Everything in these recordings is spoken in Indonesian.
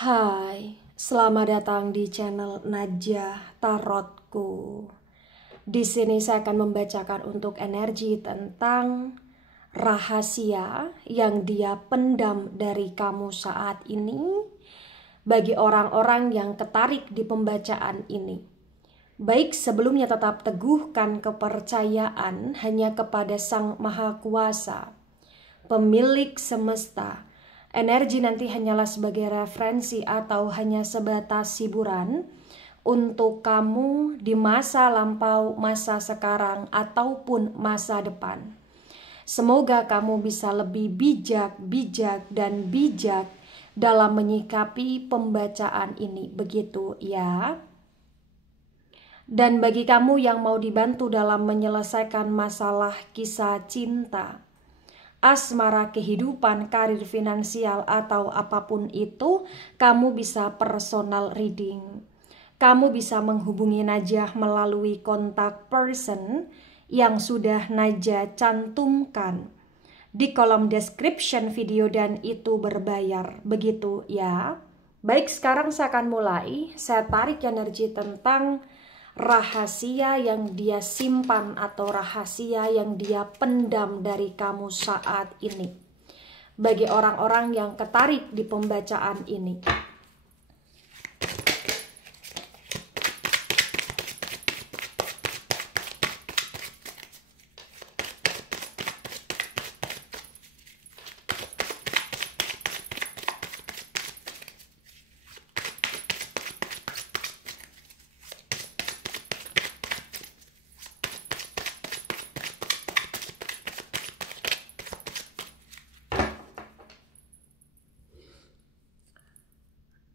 Hai, selamat datang di channel Najah Tarotku. Di sini saya akan membacakan untuk energi tentang rahasia yang dia pendam dari kamu saat ini bagi orang-orang yang tertarik di pembacaan ini. Baik, sebelumnya tetap teguhkan kepercayaan hanya kepada Sang Maha Kuasa, pemilik semesta. Energi nanti hanyalah sebagai referensi atau hanya sebatas hiburan untuk kamu di masa lampau, masa sekarang, ataupun masa depan. Semoga kamu bisa lebih bijak dalam menyikapi pembacaan ini. Begitu ya. Dan bagi kamu yang mau dibantu dalam menyelesaikan masalah kisah cinta, asmara, kehidupan, karir, finansial, atau apapun itu, kamu bisa personal reading. Kamu bisa menghubungi Najah melalui kontak person yang sudah Najah cantumkan di kolom description video dan itu berbayar. Begitu ya. Baik, sekarang saya akan mulai. Saya tarik energi tentang rahasia yang dia simpan atau rahasia yang dia pendam dari kamu saat ini. Bagi orang-orang yang tertarik di pembacaan ini.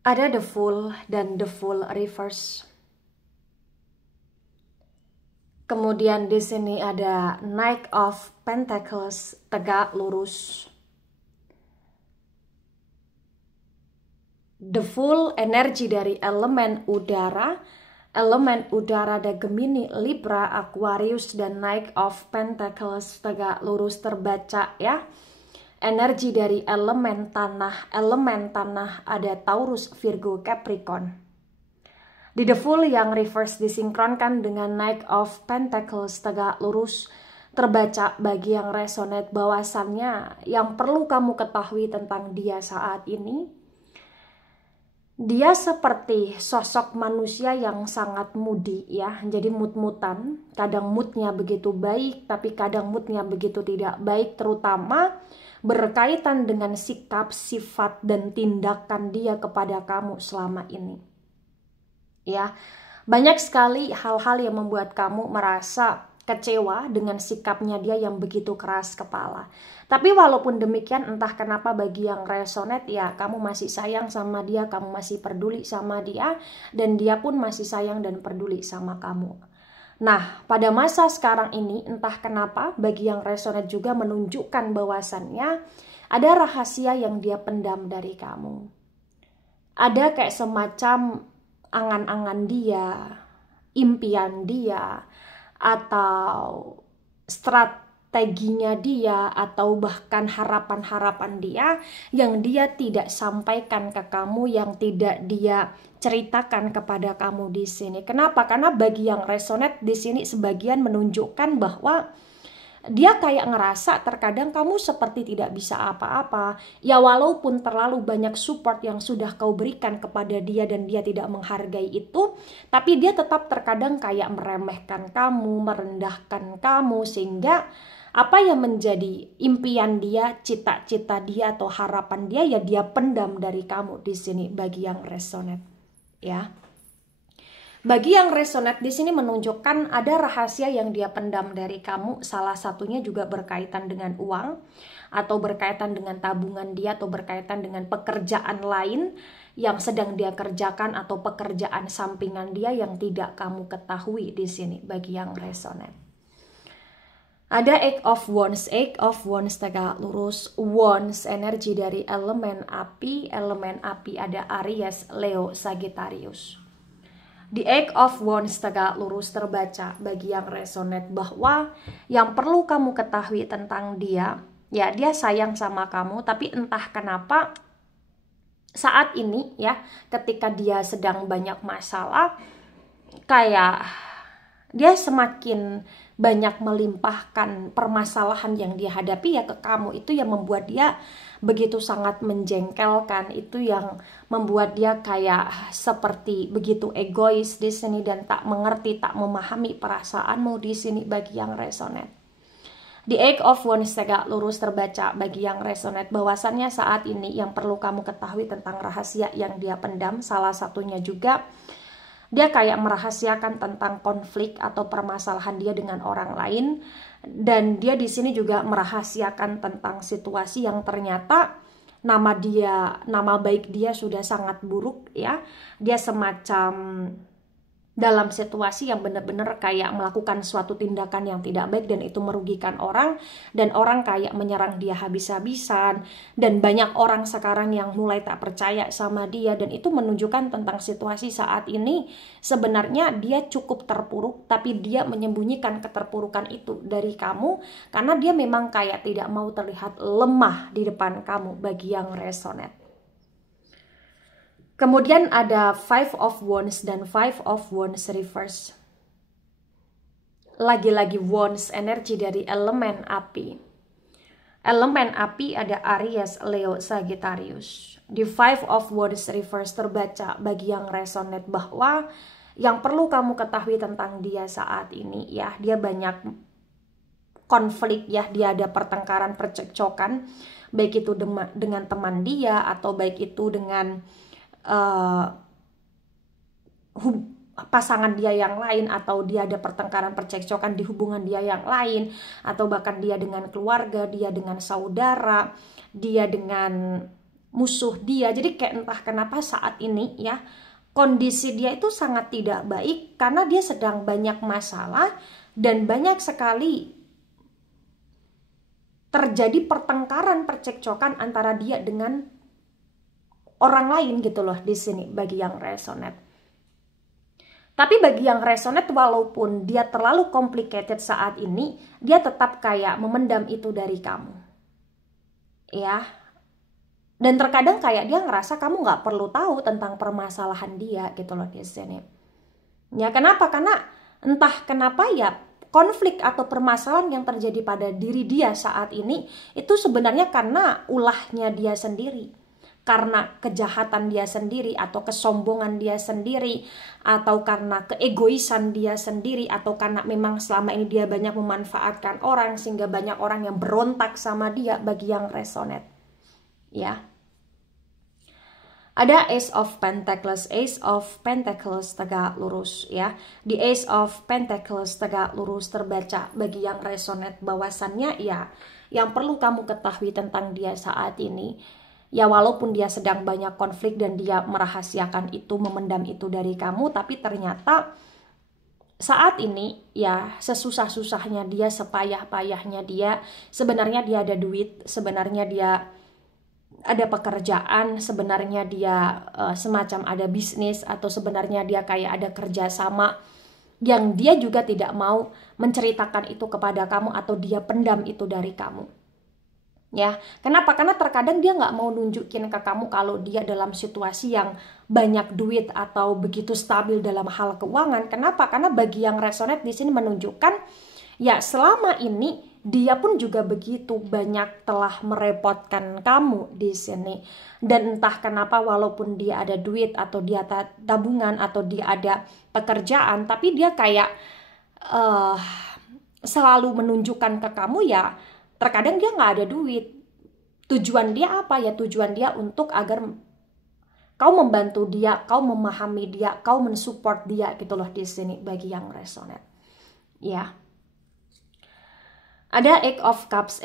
Ada the Fool dan the Fool reverse. Kemudian di sini ada Knight of Pentacles tegak lurus. The Fool energi dari elemen udara. Elemen udara ada Gemini, Libra, Aquarius, dan Knight of Pentacles tegak lurus terbaca ya. Energi dari elemen tanah ada Taurus, Virgo, Capricorn. Di The Fool yang reverse disinkronkan dengan Knight of Pentacles tegak lurus terbaca bagi yang resonate bahwasannya yang perlu kamu ketahui tentang dia saat ini, dia seperti sosok manusia yang sangat moody ya, jadi mut-mutan. Kadang moodnya begitu baik, tapi kadang moodnya begitu tidak baik, terutama berkaitan dengan sikap, sifat, dan tindakan dia kepada kamu selama ini. Ya, banyak sekali hal-hal yang membuat kamu merasa kecewa dengan sikapnya dia yang begitu keras kepala. Tapi walaupun demikian, entah kenapa bagi yang resonate ya, kamu masih sayang sama dia, kamu masih peduli sama dia, dan dia pun masih sayang dan peduli sama kamu. Nah, pada masa sekarang ini, entah kenapa bagi yang resonate juga menunjukkan bahwasannya ada rahasia yang dia pendam dari kamu. Ada kayak semacam angan-angan dia, impian dia, atau strateginya dia, atau bahkan harapan-harapan dia yang dia tidak sampaikan ke kamu, yang tidak dia ceritakan kepada kamu di sini. Kenapa? Karena bagi yang resonate di sini sebagian menunjukkan bahwa dia kayak ngerasa terkadang kamu seperti tidak bisa apa-apa. Ya walaupun terlalu banyak support yang sudah kau berikan kepada dia dan dia tidak menghargai itu, tapi dia tetap terkadang kayak meremehkan kamu, merendahkan kamu, sehingga apa yang menjadi impian dia, cita-cita dia atau harapan dia ya dia pendam dari kamu di sini bagi yang resonate ya. Bagi yang resonate di sini menunjukkan ada rahasia yang dia pendam dari kamu, salah satunya juga berkaitan dengan uang atau berkaitan dengan tabungan dia atau berkaitan dengan pekerjaan lain yang sedang dia kerjakan atau pekerjaan sampingan dia yang tidak kamu ketahui di sini bagi yang resonate. Ada Eight of Wands tegak lurus. Wands energi dari elemen api ada Aries, Leo, Sagittarius. Di Eight of Wands tegak lurus terbaca bagi yang resonate bahwa yang perlu kamu ketahui tentang dia, ya dia sayang sama kamu, tapi entah kenapa saat ini ya, ketika dia sedang banyak masalah, kayak dia semakin banyak melimpahkan permasalahan yang dia hadapi ya ke kamu. Itu yang membuat dia begitu sangat menjengkelkan, itu yang membuat dia kayak seperti begitu egois di sini dan tak mengerti, tak memahami perasaanmu di sini bagi yang resonate. The Eight of Wands tegak lurus terbaca bagi yang resonate, bahwasannya saat ini yang perlu kamu ketahui tentang rahasia yang dia pendam, salah satunya juga dia kayak merahasiakan tentang konflik atau permasalahan dia dengan orang lain, dan dia di sini juga merahasiakan tentang situasi yang ternyata nama baik dia sudah sangat buruk ya. Dia semacam dalam situasi yang benar-benar kayak melakukan suatu tindakan yang tidak baik dan itu merugikan orang, dan orang kayak menyerang dia habis-habisan, dan banyak orang sekarang yang mulai tak percaya sama dia, dan itu menunjukkan tentang situasi saat ini sebenarnya dia cukup terpuruk, tapi dia menyembunyikan keterpurukan itu dari kamu karena dia memang kayak tidak mau terlihat lemah di depan kamu bagi yang resonate. Kemudian ada Five of Wands dan Five of Wands reverse. Lagi-lagi Wands, energi dari elemen api. Elemen api ada Aries, Leo, Sagittarius. Di Five of Wands reverse terbaca bagi yang resonate bahwa yang perlu kamu ketahui tentang dia saat ini ya, dia banyak konflik ya, dia ada pertengkaran, percekcokan, baik itu dengan teman dia atau baik itu dengan pasangan dia yang lain, atau dia ada pertengkaran percekcokan di hubungan dia yang lain, atau bahkan dia dengan keluarga, dia dengan saudara, dia dengan musuh dia. Jadi kayak entah kenapa saat ini ya kondisi dia itu sangat tidak baik karena dia sedang banyak masalah dan banyak sekali terjadi pertengkaran percekcokan antara dia dengan orang lain gitu loh di sini bagi yang resonate. Tapi bagi yang resonate, walaupun dia terlalu complicated saat ini, dia tetap kayak memendam itu dari kamu. Ya. Dan terkadang kayak dia ngerasa kamu nggak perlu tahu tentang permasalahan dia gitu loh di sini. Ya kenapa? Karena entah kenapa ya konflik atau permasalahan yang terjadi pada diri dia saat ini itu sebenarnya karena ulahnya dia sendiri. Karena kejahatan dia sendiri, atau kesombongan dia sendiri, atau karena keegoisan dia sendiri, atau karena memang selama ini dia banyak memanfaatkan orang sehingga banyak orang yang berontak sama dia bagi yang resonate. Ya. Ada Ace of Pentacles tegak lurus ya. Di Ace of Pentacles tegak lurus terbaca bagi yang resonate bahwasannya ya yang perlu kamu ketahui tentang dia saat ini. Ya walaupun dia sedang banyak konflik dan dia merahasiakan itu, memendam itu dari kamu, tapi ternyata saat ini ya sesusah-susahnya dia, sepayah-payahnya dia, sebenarnya dia ada duit, sebenarnya dia ada pekerjaan, sebenarnya dia semacam ada bisnis, atau sebenarnya dia kayak ada kerjasama yang dia juga tidak mau menceritakan itu kepada kamu, atau dia pendam itu dari kamu. Ya, kenapa? Karena terkadang dia nggak mau nunjukin ke kamu kalau dia dalam situasi yang banyak duit atau begitu stabil dalam hal keuangan. Kenapa? Karena bagi yang resonate di sini menunjukkan ya selama ini dia pun juga begitu banyak telah merepotkan kamu di sini. Dan entah kenapa walaupun dia ada duit atau dia tabungan atau dia ada pekerjaan, tapi dia kayak selalu menunjukkan ke kamu ya terkadang dia nggak ada duit. Tujuan dia apa ya? Tujuan dia untuk agar kau membantu dia, kau memahami dia, kau mensupport dia gitu loh di sini bagi yang resonate. Ya. Ada Eight of Cups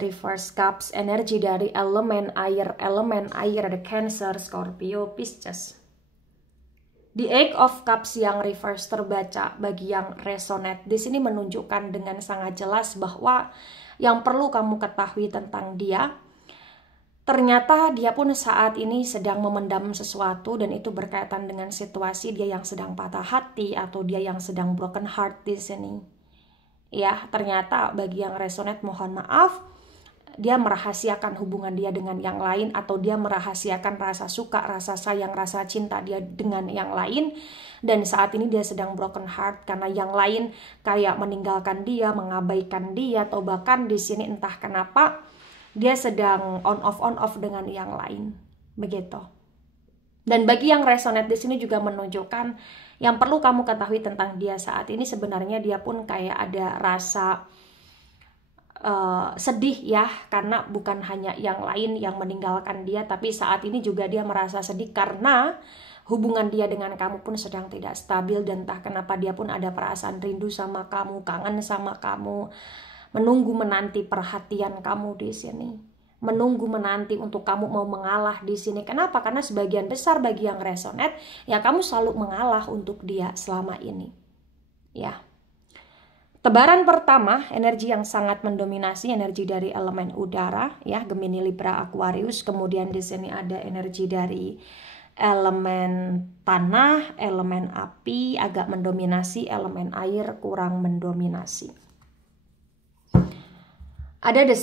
reverse cups, energi dari elemen air ada Cancer, Scorpio, Pisces. The Eight of Cups yang reverse terbaca bagi yang resonate di sini menunjukkan dengan sangat jelas bahwa yang perlu kamu ketahui tentang dia, ternyata dia pun saat ini sedang memendam sesuatu, dan itu berkaitan dengan situasi dia yang sedang patah hati atau dia yang sedang broken heart di sini. Ya, ternyata bagi yang resonate mohon maaf, dia merahasiakan hubungan dia dengan yang lain, atau dia merahasiakan rasa suka, rasa sayang, rasa cinta dia dengan yang lain. Dan saat ini dia sedang broken heart karena yang lain kayak meninggalkan dia, mengabaikan dia, atau bahkan di sini entah kenapa dia sedang on off dengan yang lain. Begitu. Dan bagi yang resonate di sini juga menunjukkan yang perlu kamu ketahui tentang dia saat ini, sebenarnya dia pun kayak ada rasa sedih ya, karena bukan hanya yang lain yang meninggalkan dia, tapi saat ini juga dia merasa sedih karena hubungan dia dengan kamu pun sedang tidak stabil. Dan entah kenapa dia pun ada perasaan rindu sama kamu, kangen sama kamu, menunggu menanti perhatian kamu di sini, menunggu menanti untuk kamu mau mengalah di sini. Kenapa? Karena sebagian besar bagi yang resonate ya, kamu selalu mengalah untuk dia selama ini ya. Tebaran pertama, energi yang sangat mendominasi, energi dari elemen udara ya, Gemini, Libra, Aquarius. Kemudian di sini ada energi dari elemen tanah, elemen api agak mendominasi, elemen air kurang mendominasi. Ada the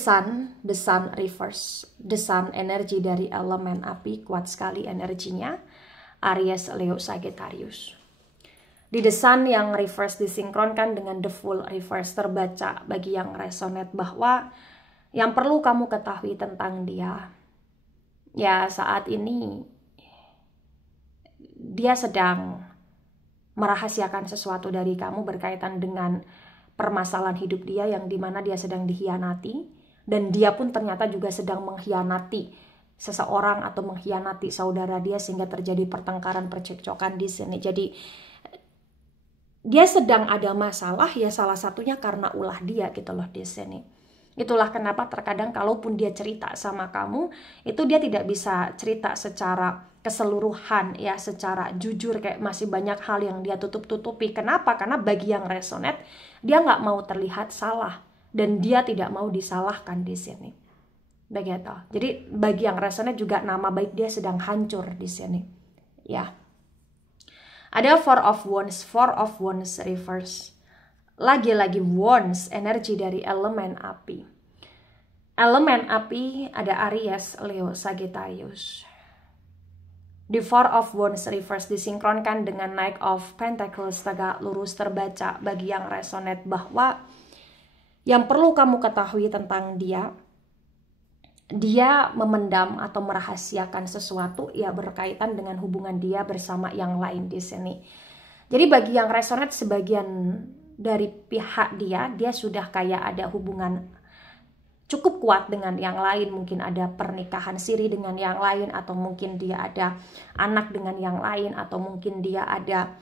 sun reverse. The sun energi dari elemen api kuat sekali energinya, Aries, Leo, Sagittarius. Di the sun yang reverse disinkronkan dengan the full reverse, terbaca bagi yang resonate bahwa yang perlu kamu ketahui tentang dia ya, saat ini dia sedang merahasiakan sesuatu dari kamu berkaitan dengan permasalahan hidup dia yang dimana dia sedang dikhianati, dan dia pun ternyata juga sedang mengkhianati seseorang atau mengkhianati saudara dia sehingga terjadi pertengkaran, percekcokan di sini. Jadi dia sedang ada masalah ya, salah satunya karena ulah dia gitu loh di sini. Itulah kenapa terkadang kalaupun dia cerita sama kamu, itu dia tidak bisa cerita secara keseluruhan ya, secara jujur, kayak masih banyak hal yang dia tutup-tutupi. Kenapa? Karena bagi yang resonate, dia nggak mau terlihat salah dan dia tidak mau disalahkan di sini. Begitu. Jadi bagi yang resonate juga nama baik dia sedang hancur di sini. Ya. Ada Four of Wands reverse. Lagi-lagi Wands, energi dari elemen api. Elemen api ada Aries, Leo, Sagittarius. Di Four of Wands reverse disinkronkan dengan Knight of Pentacles, tegak lurus, terbaca bagi yang resonate bahwa yang perlu kamu ketahui tentang dia memendam atau merahasiakan sesuatu ya, berkaitan dengan hubungan dia bersama yang lain di sini. Jadi bagi yang resonate, sebagian dari pihak dia sudah kayak ada hubungan cukup kuat dengan yang lain, mungkin ada pernikahan siri dengan yang lain, atau mungkin dia ada anak dengan yang lain, atau mungkin dia ada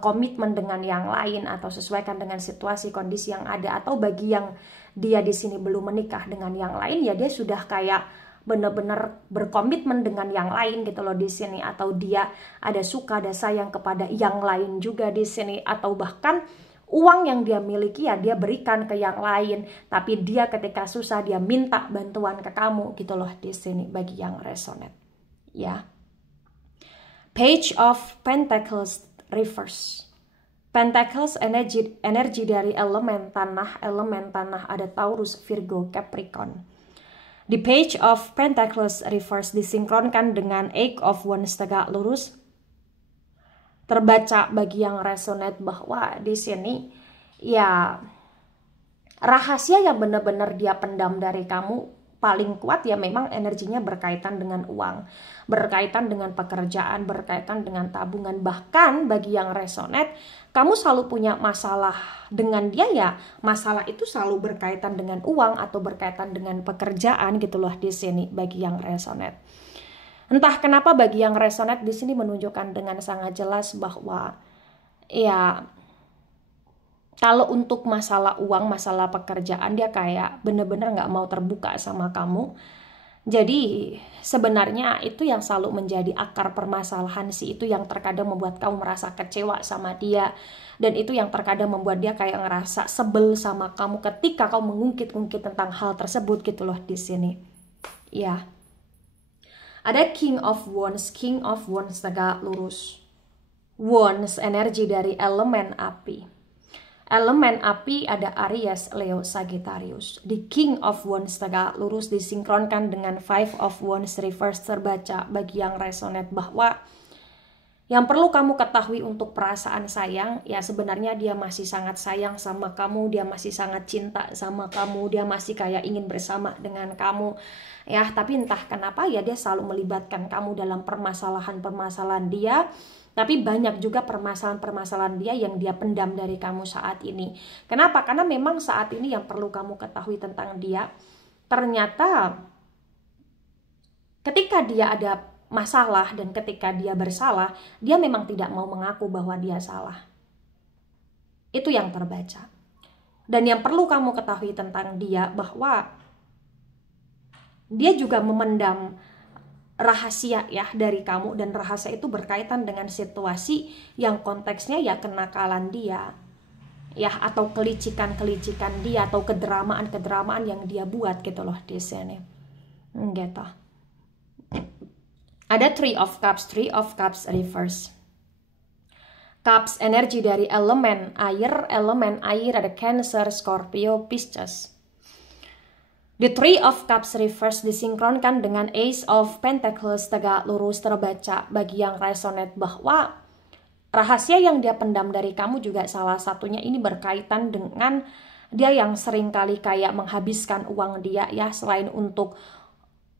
komitmen dengan yang lain, atau sesuaikan dengan situasi kondisi yang ada. Atau bagi yang dia di sini belum menikah dengan yang lain ya, dia sudah kayak benar-benar berkomitmen dengan yang lain gitu loh di sini, atau dia ada suka, ada sayang kepada yang lain juga di sini, atau bahkan uang yang dia miliki ya dia berikan ke yang lain, tapi dia ketika susah dia minta bantuan ke kamu gitu loh di sini bagi yang resonate ya. Page of Pentacles reverse. Pentacles energi dari elemen tanah ada Taurus, Virgo, Capricorn. Di Page of Pentacles reverse disinkronkan dengan Eight of Wands tegak lurus, terbaca bagi yang resonate bahwa di sini ya rahasia yang benar-benar dia pendam dari kamu paling kuat ya, memang energinya berkaitan dengan uang, berkaitan dengan pekerjaan, berkaitan dengan tabungan. Bahkan bagi yang resonate, kamu selalu punya masalah dengan dia ya, masalah itu selalu berkaitan dengan uang atau berkaitan dengan pekerjaan gitu loh di sini bagi yang resonate. Entah kenapa bagi yang resonate di sini menunjukkan dengan sangat jelas bahwa ya kalau untuk masalah uang, masalah pekerjaan dia kayak bener-bener nggak mau terbuka sama kamu. Jadi sebenarnya itu yang selalu menjadi akar permasalahan sih, itu yang terkadang membuat kamu merasa kecewa sama dia, dan itu yang terkadang membuat dia kayak ngerasa sebel sama kamu ketika kamu mengungkit-ungkit tentang hal tersebut gitu loh di sini. Ya. Ada King of Wands tegak lurus. Wands energi dari elemen api. Elemen api ada Aries, Leo, Sagittarius. Di King of Wands tegak lurus disinkronkan dengan Five of Wands reverse terbaca bagi yang resonate bahwa yang perlu kamu ketahui untuk perasaan sayang, ya sebenarnya dia masih sangat sayang sama kamu, dia masih sangat cinta sama kamu, dia masih kayak ingin bersama dengan kamu. Ya, tapi entah kenapa ya dia selalu melibatkan kamu dalam permasalahan-permasalahan dia. Tapi banyak juga permasalahan-permasalahan dia yang dia pendam dari kamu saat ini. Kenapa? Karena memang saat ini yang perlu kamu ketahui tentang dia, ternyata ketika dia ada masalah dan ketika dia bersalah, dia memang tidak mau mengaku bahwa dia salah. Itu yang terbaca. Dan yang perlu kamu ketahui tentang dia bahwa dia juga memendam rahasia ya dari kamu, dan rahasia itu berkaitan dengan situasi yang konteksnya ya kenakalan dia ya, atau kelicikan-kelicikan dia, atau kedramaan-kedramaan yang dia buat gitu loh di sini. Gitu. Ada Three of Cups reverse. Cups energi dari elemen air ada Cancer, Scorpio, Pisces. The Three of Cups reverse disinkronkan dengan Ace of Pentacles tegak lurus terbaca bagi yang resonate bahwa rahasia yang dia pendam dari kamu juga salah satunya ini berkaitan dengan dia yang sering kali kayak menghabiskan uang dia ya, selain untuk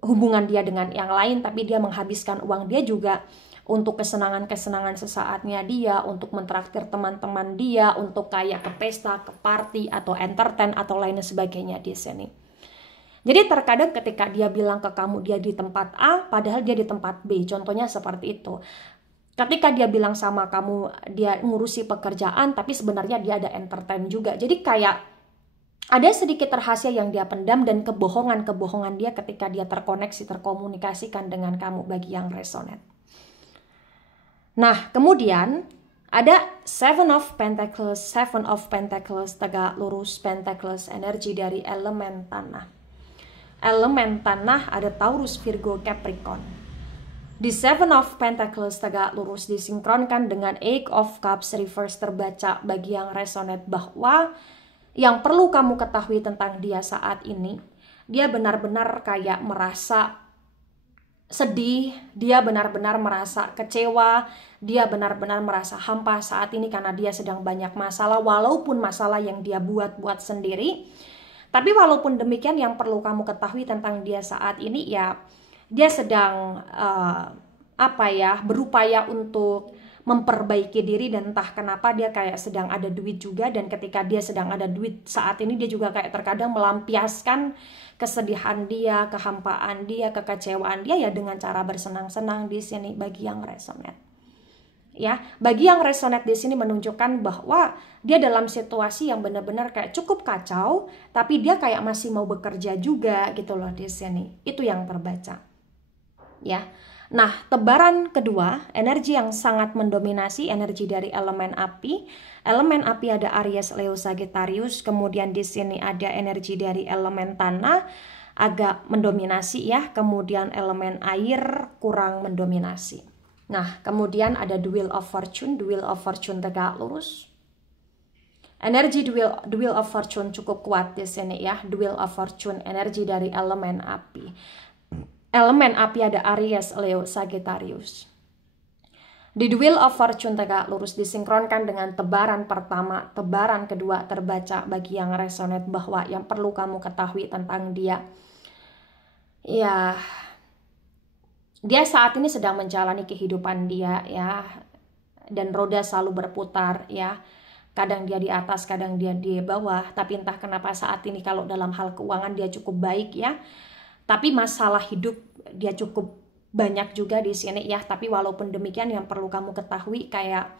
hubungan dia dengan yang lain, tapi dia menghabiskan uang dia juga untuk kesenangan-kesenangan sesaatnya dia, untuk mentraktir teman-teman dia, untuk kayak ke pesta, ke party, atau entertain, atau lain sebagainya di sini. Jadi terkadang ketika dia bilang ke kamu dia di tempat A, padahal dia di tempat B. Contohnya seperti itu. Ketika dia bilang sama kamu dia ngurusi pekerjaan, tapi sebenarnya dia ada entertain juga. Jadi kayak ada sedikit rahasia yang dia pendam dan kebohongan-kebohongan dia ketika dia terkoneksi, terkomunikasikan dengan kamu bagi yang resonate. Nah, kemudian ada Seven of Pentacles tegak lurus Pentacles, energi dari elemen tanah. Elemen tanah ada Taurus, Virgo, Capricorn. Di Seven of Pentacles tegak lurus disinkronkan dengan Eight of Cups reverse terbaca bagi yang resonate bahwa yang perlu kamu ketahui tentang dia saat ini, dia benar-benar kayak merasa sedih, dia benar-benar merasa kecewa, dia benar-benar merasa hampa saat ini karena dia sedang banyak masalah, walaupun masalah yang dia buat sendiri. Tapi walaupun demikian yang perlu kamu ketahui tentang dia saat ini ya, dia sedang berupaya untuk memperbaiki diri, dan entah kenapa dia kayak sedang ada duit juga, dan ketika dia sedang ada duit saat ini dia juga kayak terkadang melampiaskan kesedihan dia, kehampaan dia, kekecewaan dia ya dengan cara bersenang-senang di sini bagi yang resonate. Ya, bagi yang resonate di sini menunjukkan bahwa dia dalam situasi yang benar-benar kayak cukup kacau, tapi dia kayak masih mau bekerja juga gitu loh di sini. Itu yang terbaca. Ya. Nah, tebaran kedua, energi yang sangat mendominasi, energi dari elemen api. Elemen api ada Aries, Leo, Sagittarius. Kemudian di sini ada energi dari elemen tanah, agak mendominasi ya. Kemudian elemen air kurang mendominasi. Nah, kemudian ada The Wheel of Fortune tegak lurus. Energi The Wheel of Fortune cukup kuat di sini ya. The Wheel of Fortune, energi dari elemen api. Elemen api ada Aries, Leo, Sagittarius. Di The Wheel of Fortune tegak lurus disinkronkan dengan tebaran pertama, tebaran kedua terbaca bagi yang resonate bahwa yang perlu kamu ketahui tentang dia. Ya, dia saat ini sedang menjalani kehidupan dia ya, dan roda selalu berputar ya. Kadang dia di atas, kadang dia di bawah, tapi entah kenapa saat ini kalau dalam hal keuangan dia cukup baik ya. Tapi masalah hidup dia cukup banyak juga di sini ya. Tapi walaupun demikian yang perlu kamu ketahui kayak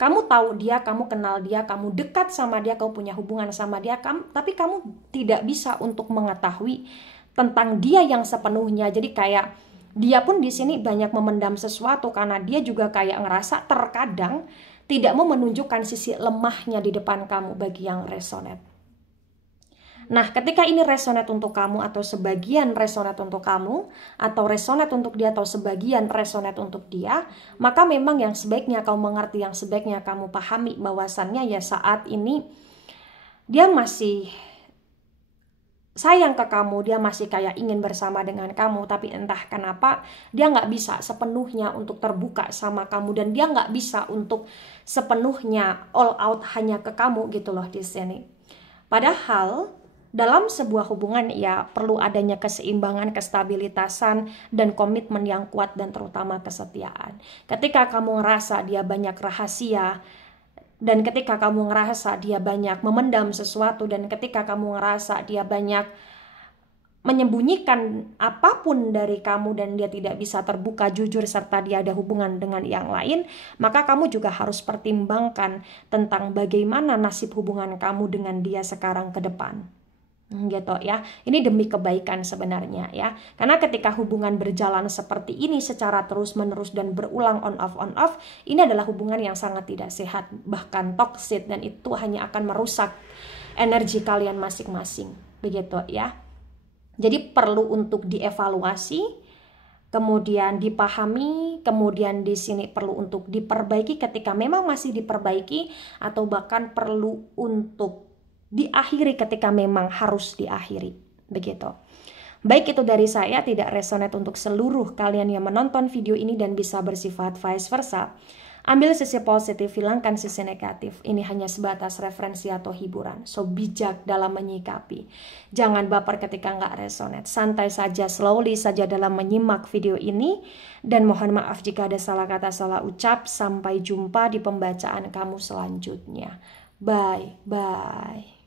kamu tahu dia, kamu kenal dia, kamu dekat sama dia, kamu punya hubungan sama dia, tapi kamu tidak bisa untuk mengetahui tentang dia yang sepenuhnya. Jadi kayak dia pun di sini banyak memendam sesuatu karena dia juga kayak ngerasa terkadang tidak mau menunjukkan sisi lemahnya di depan kamu bagi yang resonate. Nah, ketika ini resonate untuk kamu atau sebagian resonate untuk kamu, atau resonate untuk dia atau sebagian resonate untuk dia, maka memang yang sebaiknya kamu mengerti, yang sebaiknya kamu pahami bahwasannya ya saat ini dia masih sayang ke kamu, dia masih kayak ingin bersama dengan kamu, tapi entah kenapa dia nggak bisa sepenuhnya untuk terbuka sama kamu, dan dia nggak bisa untuk sepenuhnya all out hanya ke kamu gitu loh di sini. Padahal dalam sebuah hubungan ya perlu adanya keseimbangan, kestabilitasan, dan komitmen yang kuat, dan terutama kesetiaan. Ketika kamu ngerasa dia banyak rahasia, dan ketika kamu ngerasa dia banyak memendam sesuatu, dan ketika kamu ngerasa dia banyak menyembunyikan apapun dari kamu dan dia tidak bisa terbuka jujur serta dia ada hubungan dengan yang lain, maka kamu juga harus pertimbangkan tentang bagaimana nasib hubungan kamu dengan dia sekarang ke depan. Gitu ya. Ini demi kebaikan sebenarnya ya. Karena ketika hubungan berjalan seperti ini secara terus-menerus dan berulang on off, ini adalah hubungan yang sangat tidak sehat, bahkan toksik, dan itu hanya akan merusak energi kalian masing-masing. Begitu ya. Jadi perlu untuk dievaluasi, kemudian dipahami, kemudian di sini perlu untuk diperbaiki ketika memang masih diperbaiki, atau bahkan perlu untuk diakhiri ketika memang harus diakhiri. Begitu. Baik, itu dari saya, tidak resonate untuk seluruh kalian yang menonton video ini dan bisa bersifat vice versa. Ambil sisi positif, hilangkan sisi negatif. Ini hanya sebatas referensi atau hiburan. So, bijak dalam menyikapi. Jangan baper ketika nggak resonate. Santai saja, slowly saja dalam menyimak video ini. Dan mohon maaf jika ada salah kata, salah ucap. Sampai jumpa di pembacaan kamu selanjutnya. Bye.